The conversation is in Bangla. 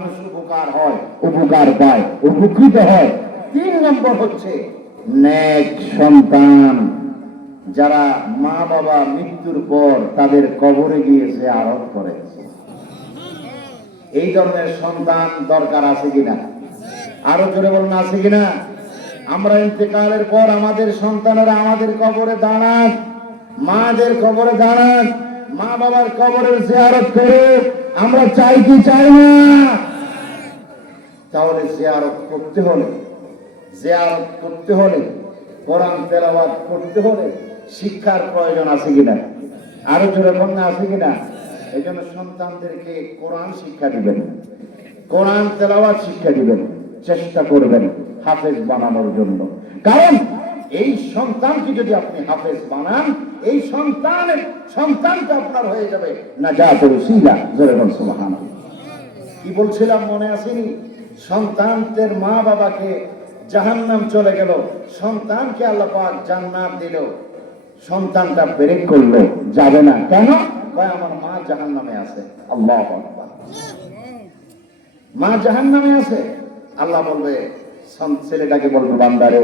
মানুষ উপকার হয়, উপকার পায়, উপকৃত হয়। 3 নম্বর হচ্ছে নেক সন্তান, যারা মা বাবা মৃত্যুর পর তাদের কবরে গিয়ে জিয়ারত করে। এই ধরনের সন্তান দরকার আছে কিনা? আরো জোরে বলুন, আছে কিনা? আমরা ইন্তেকালের পর আমাদের সন্তানেরা আমাদের কবরে দাঁড়ান, মাদের কবরে দাঁড়ান, মা বাবার কবরের জিয়ারত করে আমরা চাই কি চাই না? তাহলে জিয়ারত করতে হলে কোরআন তেলাওয়াত করতে হলে শিক্ষার প্রয়োজন আছে কিনা? আরো জোরে বলুন, আছে কিনা? এই জন্য সন্তানদেরকে কোরআন শিক্ষা দিবেন, কোরআন তেলাওয়াত শিক্ষা দিবেন, চেষ্টা করবেন হাফেজ বানানোর জন্য। কারণ এই সন্তানকে যদি আপনি হাফেজ বানান, এই সন্তানটা আপনার হয়ে যাবে নাজাতুল উসিলা। জোরে বলুন সুবহানাল্লাহ। কি বলছিলাম মনে আসেনি? সন্তানদের মা বাবাকে জাহান্নাম চলে গেল, সন্তানকে আল্লাহ পাক জান্নাত দিল। সন্তানটা ব্রেক করলো, যাবে না কেন? কয় আমার মা জাহান্নামে আছে। আল্লাহু আকবার। মা জাহান্নামে আছে, আল্লাহ বলবে, ছেলেটাকে বলবে, বান্দারে